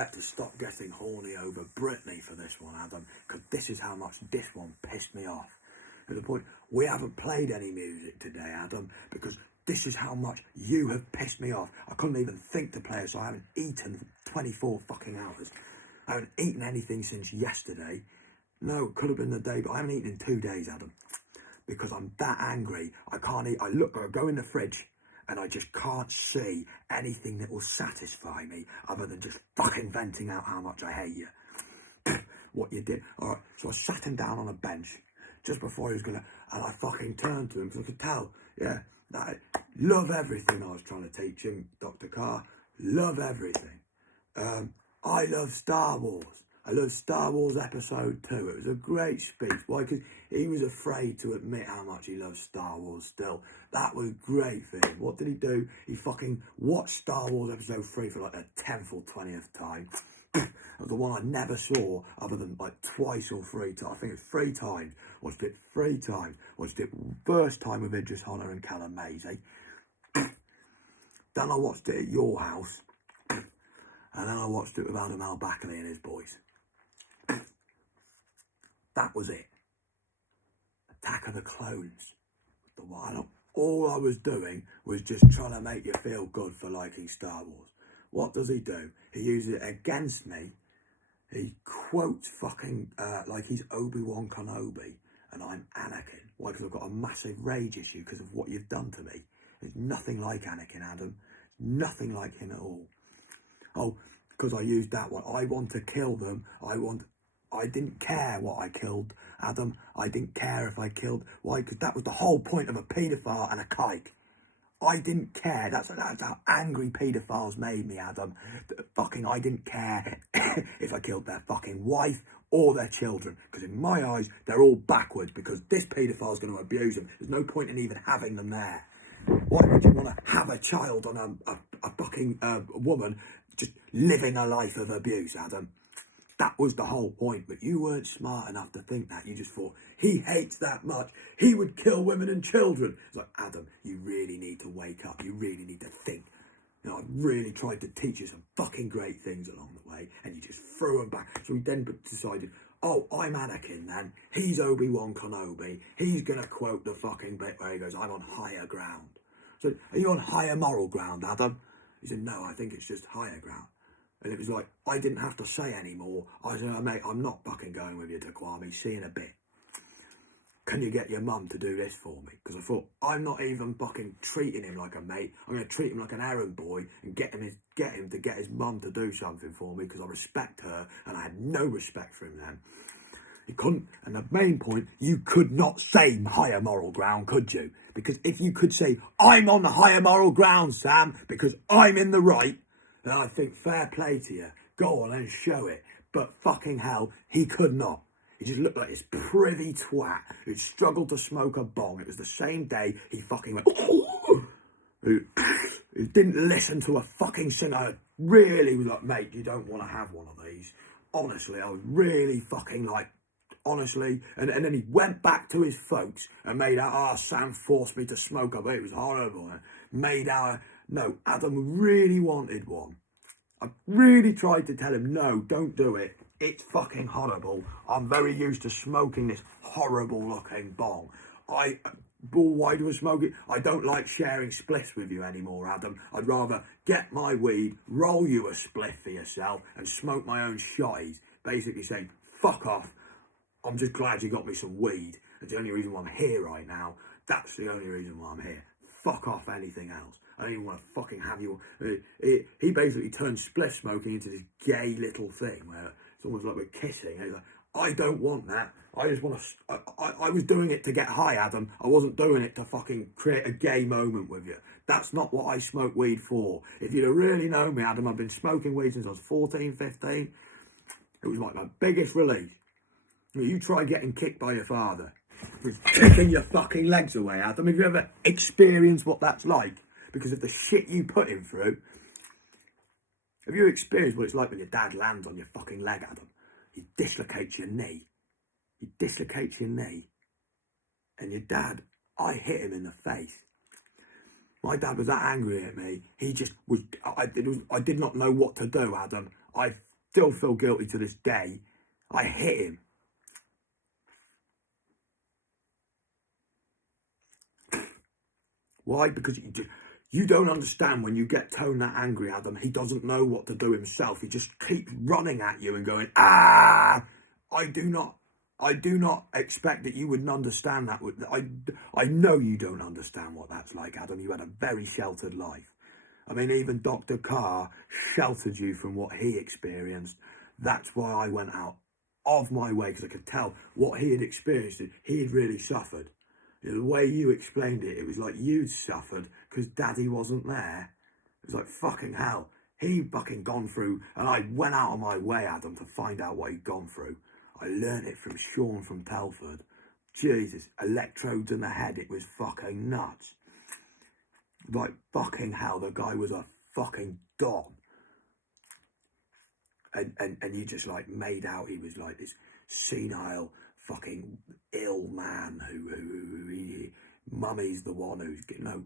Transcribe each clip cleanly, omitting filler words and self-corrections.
have to stop getting horny over Britney for this one, Adam, because this is how much this one pissed me off. To the point, we haven't played any music today, Adam, because this is how much you have pissed me off. I couldn't even think to play it, so I haven't eaten for 24 fucking hours. I haven't eaten anything since yesterday. No, it could have been the day, but I haven't eaten in 2 days, Adam, because I'm that angry. I can't eat. I go in the fridge, and I just can't see anything that will satisfy me other than just fucking venting out how much I hate you. What you did. All right, so I sat him down on a bench just before he was gonna, and I fucking turned to him because I could tell, yeah, that I love everything I was trying to teach him, Dr. Carr. Love everything. I love Star Wars. I love Star Wars Episode 2. It was a great speech. Why? Because he was afraid to admit how much he loves Star Wars still. That was great for him. What did he do? He fucking watched Star Wars Episode 3 for like the 10th or 20th time. It was the one I never saw other than like twice or 3 times. I think it's 3 times. Watched it 3 times. Watched it first time with Idris Honor and Callum Maisie. Then I watched it at your house. And then I watched it with aDAmcArcaR and his boys. That was it. Attack of the Clones. The one. All I was doing was just trying to make you feel good for liking Star Wars. What does he do? He uses it against me. He quotes fucking like he's Obi-Wan Kenobi and I'm Anakin. Why? Because I've got a massive rage issue because of what you've done to me. There's nothing like Anakin, Adam. Nothing like him at all. Oh, because I used that one. I want to kill them. I didn't care what I killed, Adam. I didn't care if I killed. Why? Because that was the whole point of a paedophile and a kike. I didn't care. That's how angry paedophiles made me, Adam. I didn't care if I killed their fucking wife or their children. Because in my eyes, they're all backwards because this paedophile's going to abuse them. There's no point in even having them there. Why would you want to have a child on a fucking woman just living a life of abuse, Adam? That was the whole point, but you weren't smart enough to think that. You just thought, he hates that much. He would kill women and children. It's like, Adam, you really need to wake up. You really need to think. You know, I really tried to teach you some fucking great things along the way, and you just threw them back. So we then decided, oh, I'm Anakin then. He's Obi-Wan Kenobi. He's going to quote the fucking bit where he goes, I'm on higher ground. So, are you on higher moral ground, Adam? He said, no, I think it's just higher ground. And it was like, I didn't have to say any more. I said, oh, mate, I'm not fucking going with you to Kwame. See you in a bit. Can you get your mum to do this for me? Because I thought, I'm not even fucking treating him like a mate. I'm going to treat him like an errand boy and get him to get his mum to do something for me because I respect her and I had no respect for him then. He couldn't, and the main point, you could not say higher moral ground, could you? Because if you could say, I'm on the higher moral ground, Sam, because I'm in the right, then I think fair play to you. Go on and show it. But fucking hell, he could not. He just looked like this privy twat who'd struggled to smoke a bong. It was the same day he fucking went, who didn't listen to a fucking singer. Really was like, mate, you don't want to have one of these. Honestly, I was really fucking like, honestly. And then he went back to his folks and made out, Sam forced me to smoke a bit. It was horrible. Made out, no, Adam really wanted one. I really tried to tell him, no, don't do it. It's fucking horrible. I'm very used to smoking this horrible looking bong. Why do I smoke it? I don't like sharing spliffs with you anymore, Adam. I'd rather get my weed, roll you a spliff for yourself and smoke my own shotties. Basically saying, fuck off. I'm just glad you got me some weed. It's the only reason why I'm here right now. That's the only reason why I'm here. Fuck off anything else. I don't even want to fucking have you. He basically turned spliff smoking into this gay little thing where it's almost like we're kissing. He's like, I don't want that. I just want to. I was doing it to get high, Adam. I wasn't doing it to fucking create a gay moment with you. That's not what I smoke weed for. If you'd have really known me, Adam, I've been smoking weed since I was 14, 15. It was like my biggest release. You try getting kicked by your father. He's kicking your fucking legs away, Adam. Have you ever experienced what that's like? Because of the shit you put him through. Have you experienced what it's like when your dad lands on your fucking leg, Adam? He dislocates your knee. He dislocates your knee. And your dad, I hit him in the face. My dad was that angry at me. He just was, I did not know what to do, Adam. I still feel guilty to this day. I hit him. Why? Because you don't understand when you get Tone that angry, Adam. He doesn't know what to do himself. He just keeps running at you and going, ah! I do not expect that you wouldn't understand that. I know you don't understand what that's like, Adam. You had a very sheltered life. I mean, even Dr. Carr sheltered you from what he experienced. That's why I went out of my way, because I could tell what he had experienced. He had really suffered. The way you explained it, it was like you'd suffered because Daddy wasn't there. It was like, fucking hell. He fucking gone through, and I went out of my way, Adam, to find out what he'd gone through. I learned it from Sean from Telford. Jesus, electrodes in the head, it was fucking nuts. Like, fucking hell, the guy was a fucking dog. And you just, like, made out he was, like, this senile, fucking ill man who mummy's the one who's, no,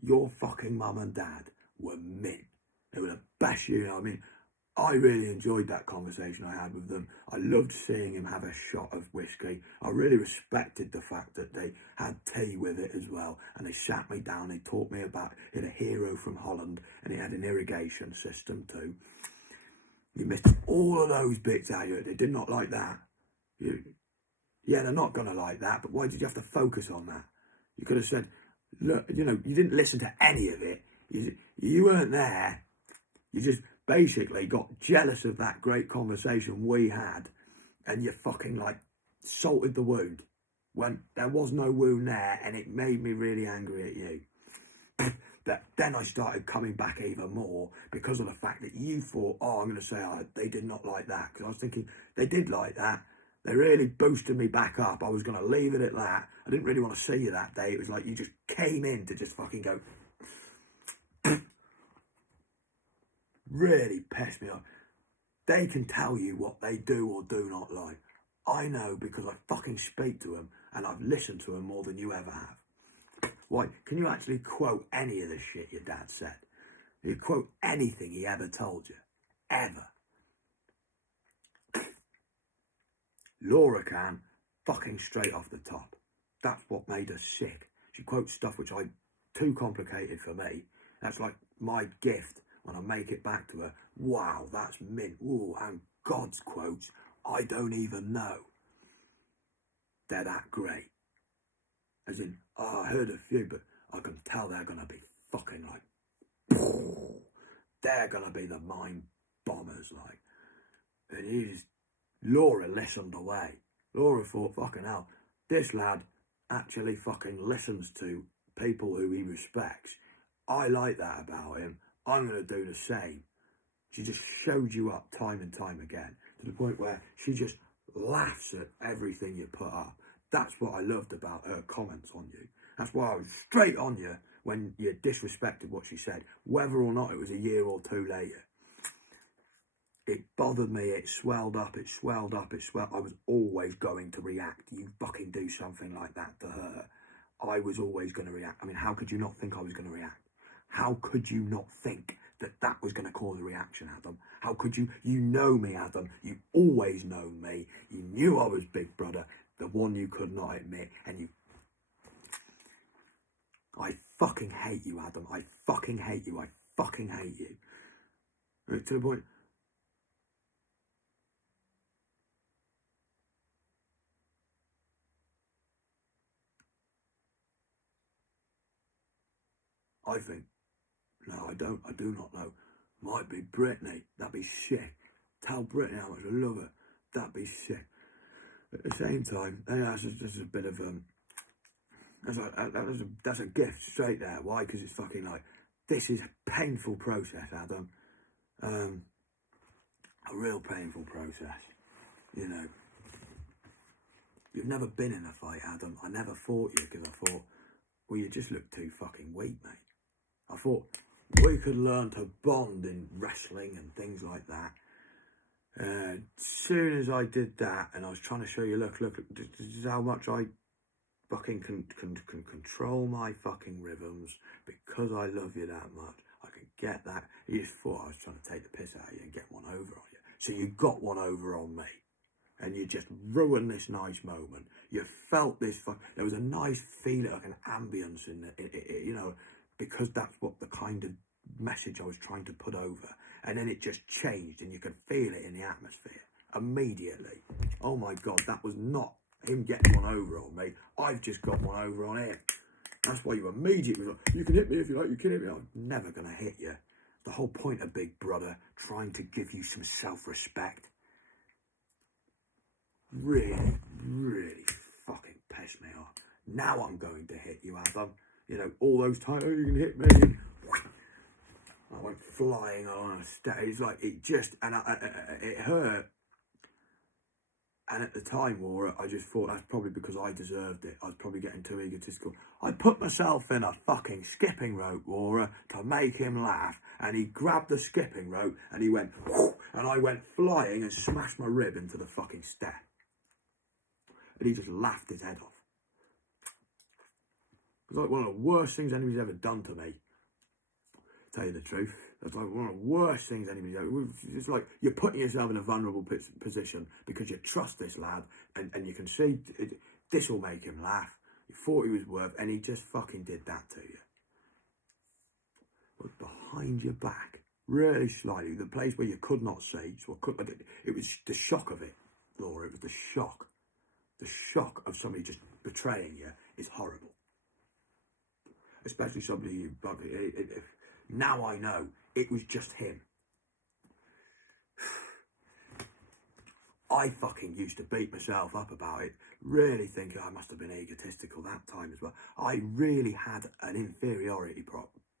your fucking mum and dad were mint. They were the best, you know. I mean, I really enjoyed that conversation I had with them. I loved seeing him have a shot of whiskey. I really respected the fact that they had tea with it as well. And they sat me down. They taught me about it, a hero from Holland, and he had an irrigation system too. You missed all of those bits out of it. They did not like that. Yeah, they're not going to like that. But why did you have to focus on that? You could have said, look, you know, you didn't listen to any of it. You weren't there. You just basically got jealous of that great conversation we had, and you fucking, like, salted the wound when there was no wound there, and it made me really angry at you. That then I started coming back even more because of the fact that you thought, oh, I'm going to say, oh, they did not like that. Because I was thinking, they did like that. They really boosted me back up. I was going to leave it at that. I didn't really want to see you that day. It was like you just came in to just fucking go. Really pissed me off. They can tell you what they do or do not like. I know because I fucking speak to them and I've listened to them more than you ever have. Why? Can you actually quote any of the shit your dad said? Can you quote anything he ever told you? Ever. Laura can, fucking straight off the top. That's what made her sick. She quotes stuff which too complicated for me. That's like my gift when I make it back to her. Wow, that's mint. Ooh, and God's quotes, I don't even know. They're that great. As in, oh, I heard a few, but I can tell they're going to be fucking like, they're going to be the mind bombers, like. And Laura listened away. Laura thought, fucking hell, this lad actually fucking listens to people who he respects. I like that about him. I'm going to do the same. She just showed you up time and time again to the point where she just laughs at everything you put up. That's what I loved about her comments on you. That's why I was straight on you when you disrespected what she said, whether or not it was a year or two later. It bothered me. It swelled up. It swelled up. It swelled. I was always going to react. You fucking do something like that to her, I was always going to react. I mean, how could you not think I was going to react? How could you not think that that was going to cause a reaction, Adam? How could you? You know me, Adam. You always know me. You knew I was Big Brother, the one you could not admit, and you. I fucking hate you, Adam. I fucking hate you. I fucking hate you. To the point. I think. No, I don't. I do not know. Might be Brittany. That'd be sick. Tell Brittany how much I love her. That'd be sick. At the same time, that's just a bit of that's a gift straight there. Why? Because it's fucking like, this is a painful process, Adam. A real painful process. You know. You've never been in a fight, Adam. I never fought you because I thought, well, you just look too fucking weak, mate. I thought we could learn to bond in wrestling and things like that. As soon as I did that, and I was trying to show you, look, this is how much I fucking can control my fucking rhythms because I love you that much. I can get that. You just thought I was trying to take the piss out of you and get one over on you. So you got one over on me. And you just ruined this nice moment. You felt this, there was a nice feeling, like an ambience in it, you know, because that's what the kind of message I was trying to put over. And then it just changed and you could feel it in the atmosphere immediately. Oh my God, that was not him getting one over on me. I've just got one over on him. That's why you immediately was like, you can hit me if you like, you can hit me. I'm never going to hit you. The whole point of Big Brother, trying to give you some self-respect. Really, really fucking pissed me off. Now I'm going to hit you, Adam. You know, all those times, oh, you can hit me. I went flying on a stage. Like, it just, and it hurt. And at the time, Laura, I just thought that's probably because I deserved it. I was probably getting too egotistical. I put myself in a fucking skipping rope, Laura, to make him laugh. And he grabbed the skipping rope and he went, whoosh, and I went flying and smashed my rib into the fucking step. And he just laughed his head off. It's like one of the worst things anybody's ever done to me. To tell you the truth, that's like one of the worst things anybody's ever. It's like you're putting yourself in a vulnerable position because you trust this lad, and you can see this will make him laugh. You thought he was worth, and he just fucking did that to you. But behind your back, really slightly, the place where you could not see. So it was the shock of it, Laura. It was the shock. The shock of somebody just betraying you is horrible. Especially somebody you... Now I know it was just him. I fucking used to beat myself up about it, really thinking I must have been egotistical that time as well. I really had an inferiority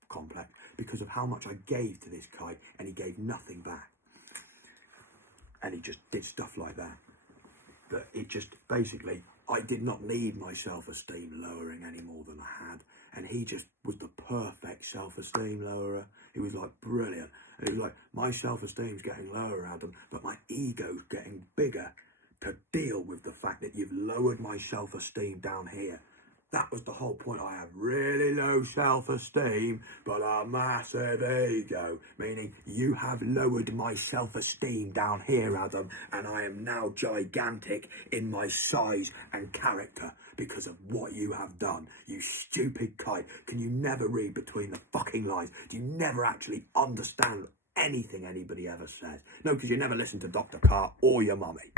complex because of how much I gave to this guy and he gave nothing back. And he just did stuff like that. But it just, basically, I did not need my self-esteem lowering any more than I had. And he just was the perfect self-esteem lowerer. He was like brilliant. And he was like, my self-esteem's getting lower, Adam, but my ego's getting bigger to deal with the fact that you've lowered my self-esteem down here. That was the whole point. I have really low self-esteem, but a massive ego. Meaning, you have lowered my self-esteem down here, Adam, and I am now gigantic in my size and character because of what you have done. You stupid kite. Can you never read between the fucking lines? Do you never actually understand anything anybody ever says? No, because you never listen to Dr. Carr or your mummy.